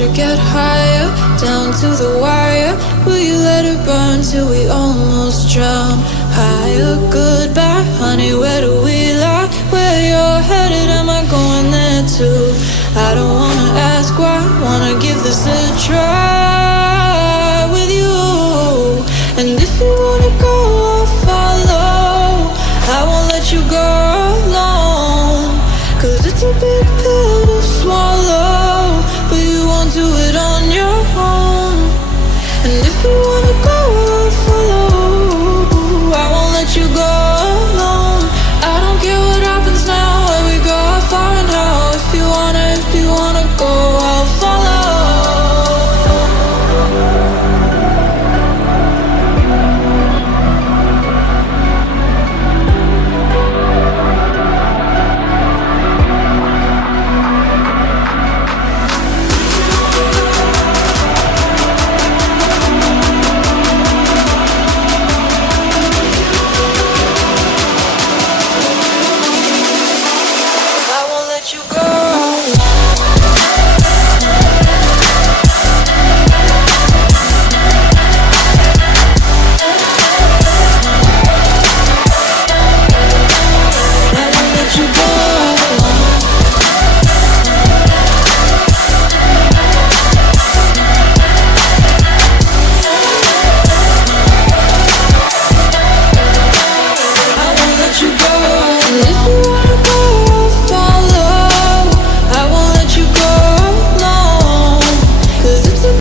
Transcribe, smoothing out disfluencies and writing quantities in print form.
pressure get higher, down to the wire. Will you let it burn till we almost drown? Higher, goodbye, honey, where do we lie? Where you're headed, am I going there too? I don't wanna ask why, wanna give this